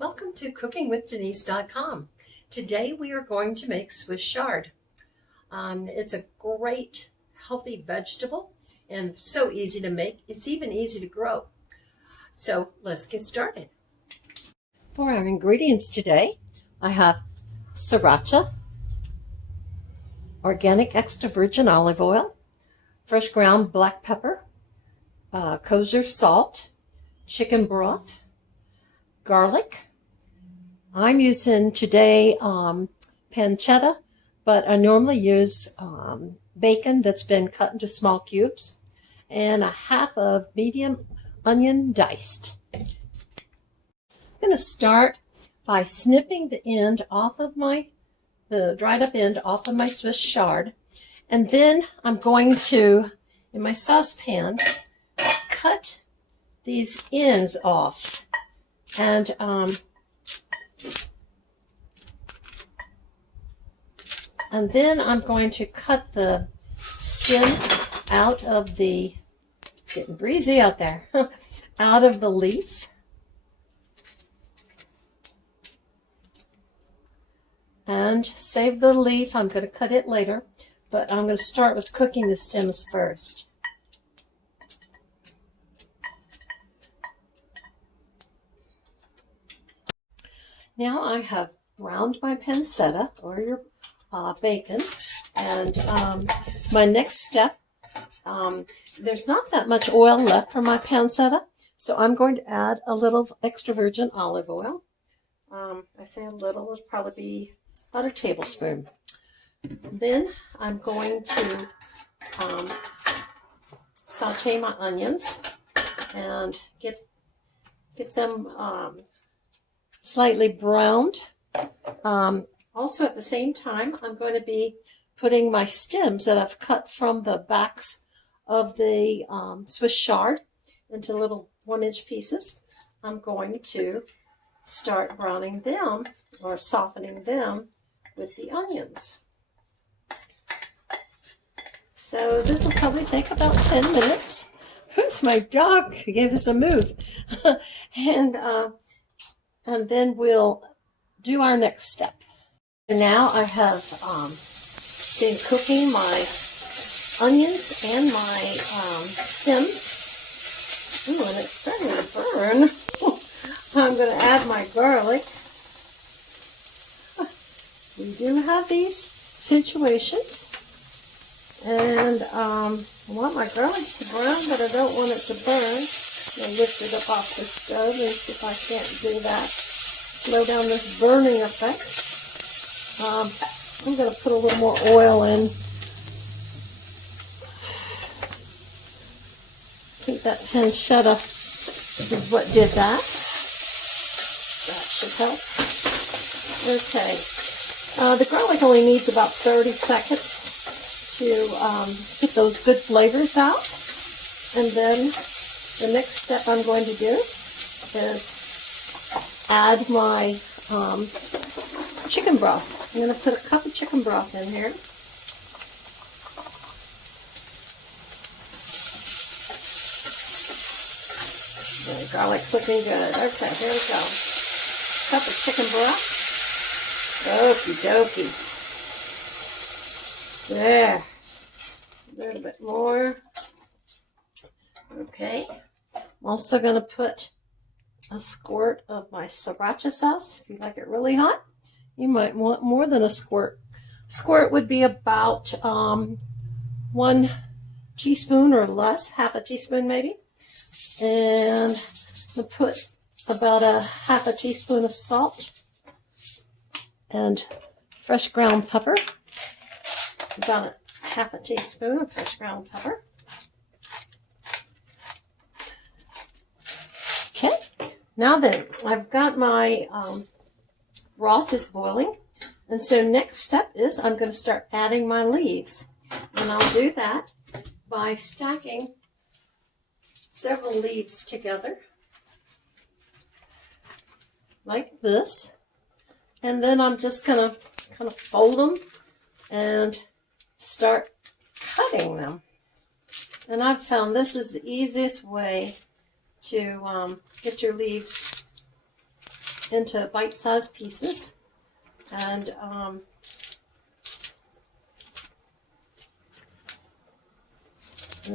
Welcome to cookingwithdenise.com. Today we are going to make Swiss chard. It's a great healthy vegetable and so easy to make. It's even easy to grow. So let's get started. For our ingredients today, I have sriracha, organic extra virgin olive oil, fresh ground black pepper, kosher salt, chicken broth, garlic. I'm using today pancetta, but I normally use bacon that's been cut into small cubes, and a half of medium onion diced. I'm going to start by snipping the end off of the dried up end off of my Swiss chard, and then I'm going to, in my saucepan, cut these ends off. And then I'm going to cut the stem out of the, it's getting breezy out there, out of the leaf. And save the leaf. I'm going to cut it later, but I'm going to start with cooking the stems first. Now I have browned my pancetta, or your bacon, and my next step, there's not that much oil left for my pancetta, so I'm going to add a little extra virgin olive oil. I say a little, it'll probably be about a tablespoon. Then I'm going to saute my onions and get them slightly browned. Also at the same time, I'm going to be putting my stems that I've cut from the backs of the Swiss chard into little 1-inch pieces. I'm going to start browning them or softening them with the onions. So this will probably take about 10 minutes. Who's my dog? He gave us a move. And then we'll do our next step. Now I have been cooking my onions and my stems. Ooh, and it's starting to burn. I'm going to add my garlic. We do have these situations. And I want my garlic to brown, but I don't want it to burn. I'll lift it up off the stove and see if I can't do that. Slow down this burning effect. I'm going to put a little more oil in. I think that pancetta is what did that. That should help. Okay. The garlic only needs about 30 seconds to get those good flavors out. And then the next step I'm going to do is add my chicken broth. I'm going to put a cup of chicken broth in here. The garlic's looking good. Okay, here we go. Cup of chicken broth. Okie dokie. There. A little bit more. Okay. I'm also going to put a squirt of my sriracha sauce. If you like it really hot, you might want more than a squirt. Squirt would be about 1 teaspoon or less, half a teaspoon maybe. And I'll put about a half a teaspoon of salt and fresh ground pepper. About a half a teaspoon of fresh ground pepper. Okay. Now then, I've got my broth is boiling, and so next step is I'm going to start adding my leaves, and I'll do that by stacking several leaves together like this, and then I'm just going to kind of fold them and start cutting them. And I've found this is the easiest way to get your leaves into bite-sized pieces, and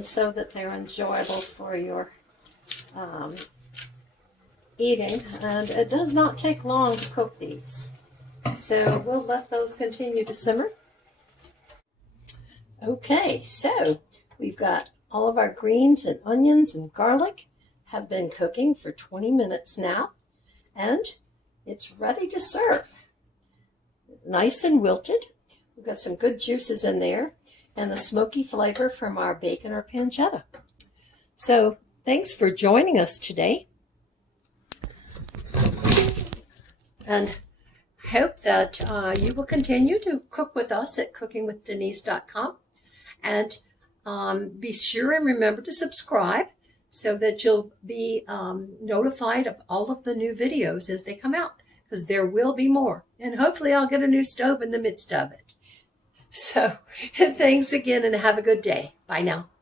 so that they're enjoyable for your eating. And it does not take long to cook these, so we'll let those continue to simmer. Okay, so we've got all of our greens and onions and garlic have been cooking for 20 minutes now, and it's ready to serve. Nice and wilted. We've got some good juices in there and the smoky flavor from our bacon or pancetta. So thanks for joining us today, and hope that you will continue to cook with us at cookingwithdenise.com. And be sure and remember to subscribe so that you'll be notified of all of the new videos as they come out, because there will be more. And hopefully I'll get a new stove in the midst of it. So thanks again and have a good day. Bye now.